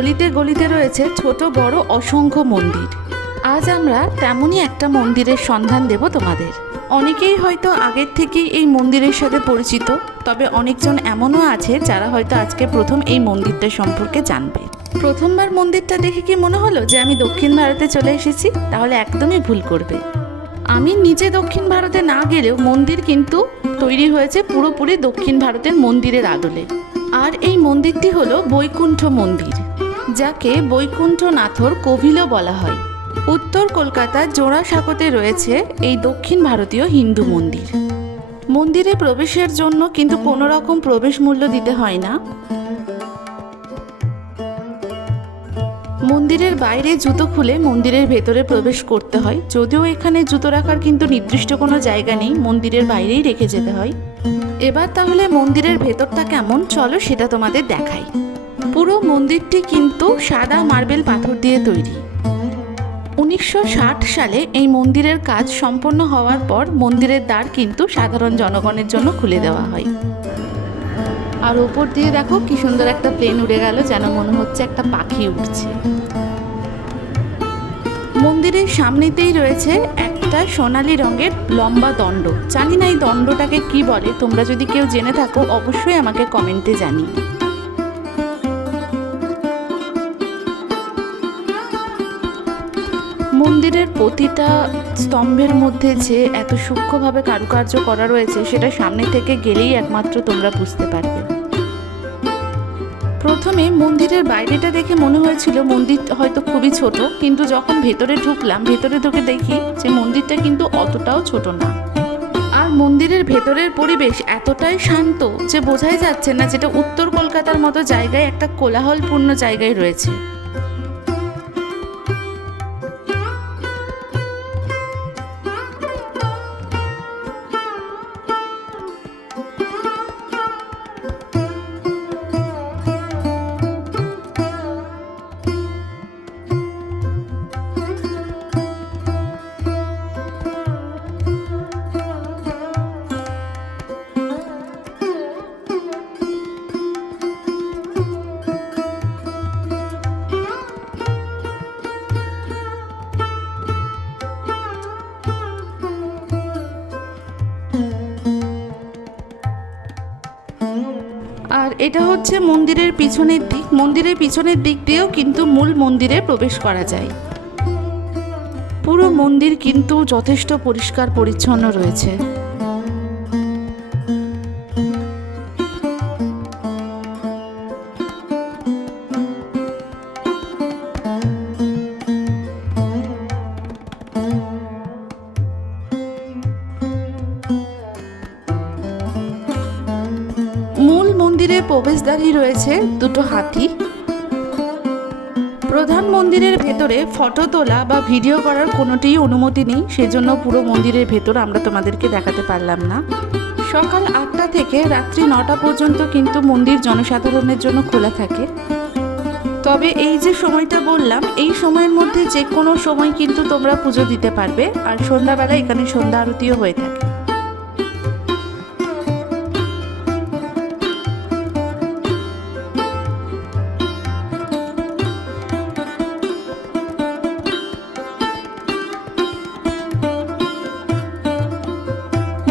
গলিতে গলিতে রয়েছে ছোট বড় অসংখ্য মন্দির। আজ আমরা তেমনই একটা মন্দিরের সন্ধান দেব তোমাদের। অনেকেই হয়তো আগের থেকেই এই মন্দিরের সাথে পরিচিত, তবে অনেকজন এমনও আছে যারা হয়তো আজকে প্রথম এই মন্দিরটা সম্পর্কে জানবে। প্রথমবার মন্দিরটা দেখে কি মনে হলো যে আমি দক্ষিণ ভারতে চলে এসেছি? তাহলে একদমই ভুল করবে। আমি নিজে দক্ষিণ ভারতে না গেলেও মন্দির কিন্তু তৈরি হয়েছে পুরোপুরি দক্ষিণ ভারতের মন্দিরের আদলে। আর এই মন্দিরটি হলো বৈকুণ্ঠ মন্দির, যাকে বৈকুণ্ঠনাথর কোভিলও বলা হয়। উত্তর কলকাতার জোড়াসাঁকোতে রয়েছে এই দক্ষিণ ভারতীয় হিন্দু মন্দির। মন্দিরে প্রবেশের জন্য কিন্তু কোনো রকম প্রবেশ মূল্য দিতে হয় না। মন্দিরের বাইরে জুতো খুলে মন্দিরের ভেতরে প্রবেশ করতে হয়, যদিও এখানে জুতো রাখার কিন্তু নির্দিষ্ট কোনো জায়গা নেই, মন্দিরের বাইরেই রেখে যেতে হয়। এবার তাহলে মন্দিরের ভেতরটা কেমন, চলো সেটা তোমাদের দেখাই। পুরো মন্দিরটি কিন্তু সাদা মার্বেল পাথর দিয়ে তৈরি। 1960 সালে এই মন্দিরের কাজ সম্পন্ন হওয়ার পর মন্দিরের দ্বার কিন্তু সাধারণ জনগণের জন্য খুলে দেওয়া হয়। আর ওপর দিয়ে দেখো কি সুন্দর একটা প্লেন উড়ে গেল, যেন মনে হচ্ছে একটা পাখি উঠছে। মন্দিরের সামনেতেই রয়েছে একটা সোনালী রঙের লম্বা দণ্ড। জানি না এই দণ্ডটাকে কি বলে, তোমরা যদি কেউ জেনে থাকো অবশ্যই আমাকে কমেন্টে জানিও। মন্দিরের প্রতিটা স্তম্ভের মধ্যে যে এত সূক্ষ্মভাবে কারুকার্য করা রয়েছে সেটা সামনে থেকে গেলেই একমাত্র তোমরা বুঝতে পারবে। প্রথমে মন্দিরের বাইরেটা দেখে মনে হয়েছিল মন্দির হয়তো খুবই ছোট, কিন্তু যখন ভেতরে ঢুকলাম, ভেতরে ঢুকে দেখি যে মন্দিরটা কিন্তু অতটাও ছোট না। আর মন্দিরের ভেতরের পরিবেশ এতটাই শান্ত যে বোঝাই যাচ্ছে না যেটা উত্তর কলকাতার মতো জায়গায় একটা কোলাহলপূর্ণ জায়গায় রয়েছে। আর এটা হচ্ছে মন্দিরের পিছনের দিক। মন্দিরের পিছনের দিক দিয়েও কিন্তু মূল মন্দিরে প্রবেশ করা যায়। পুরো মন্দির কিন্তু যথেষ্ট পরিষ্কার পরিচ্ছন্ন রয়েছে। মন্দিরের প্রবেশদ্বারে রয়েছে দুটো হাতি। প্রধান মন্দিরের ভেতরে ফটো তোলা বা ভিডিও করার কোনোটিই অনুমতি নেই, সেজন্য পুরো মন্দিরের ভেতর আমরা তোমাদেরকে দেখাতে পারলাম না। সকাল 8টা থেকে রাত্রি 9টা পর্যন্ত কিন্তু মন্দির জনসাধারণের জন্য খোলা থাকে। তবে এই যে সময়টা বললাম, এই সময়ের মধ্যে যে কোনো সময় কিন্তু তোমরা পুজো দিতে পারবে। আর সন্ধ্যাবেলা এখানে সন্ধ্যা আরতিও হয়ে থাকে।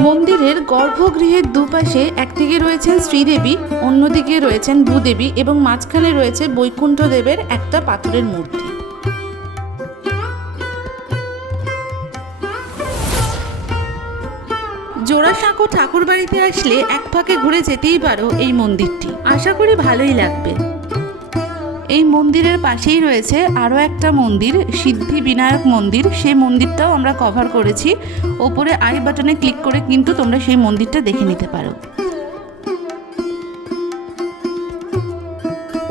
মন্দিরের গর্ভগৃহের দুপাশে একদিকে রয়েছেন শ্রীদেবী, অন্যদিকে রয়েছেন ভূদেবী এবং মাঝখানে রয়েছে বৈকুণ্ঠ দেবের একটা পাথরের মূর্তি। জোড়াসাঁকো ঠাকুরবাড়িতে আসলে এক ফাঁকে ঘুরে যেতেই পারো এই মন্দিরটি, আশা করি ভালোই লাগবে। এই মন্দিরের পাশেই রয়েছে আরও একটা মন্দির, সিদ্ধি বিনায়ক মন্দির। সেই মন্দিরটাও আমরা কভার করেছি। ওপরে আই বাটনে ক্লিক করে কিন্তু তোমরা সেই মন্দিরটা দেখে নিতে পারো।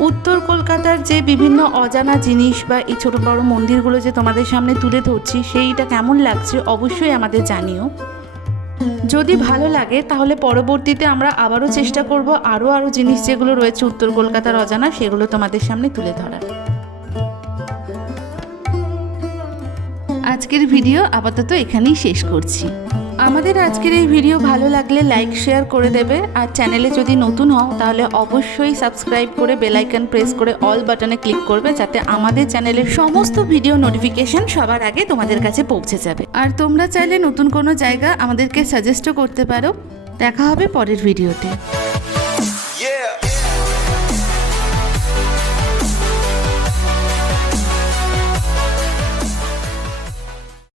উত্তর কলকাতার যে বিভিন্ন অজানা জিনিস বা এই ছোট বড় মন্দিরগুলো যে তোমাদের সামনে তুলে ধরছি, সেইটা কেমন লাগছে অবশ্যই আমাদের জানিও। যদি ভালো লাগে তাহলে পরবর্তীতে আমরা আবারও চেষ্টা করব আরও জিনিস যেগুলো রয়েছে উত্তর কলকাতার অজানা সেগুলো তোমাদের সামনে তুলে ধরার। আজকের ভিডিও আপাতত এখানেই শেষ করছি। আমাদের আজকের এই ভিডিও ভালো লাগলে লাইক শেয়ার করে দেবে, আর চ্যানেলে যদি নতুন হও তাহলে অবশ্যই সাবস্ক্রাইব করে বেল আইকন প্রেস করে অল বাটনে ক্লিক করবে, যাতে আমাদের চ্যানেলের সমস্ত ভিডিও নোটিফিকেশন সবার আগে তোমাদের কাছে পৌঁছে যাবে। আর তোমরা চাইলে নতুন কোনো জায়গা আমাদেরকে সাজেস্টও করতে পারো। দেখা হবে পরের ভিডিওতে।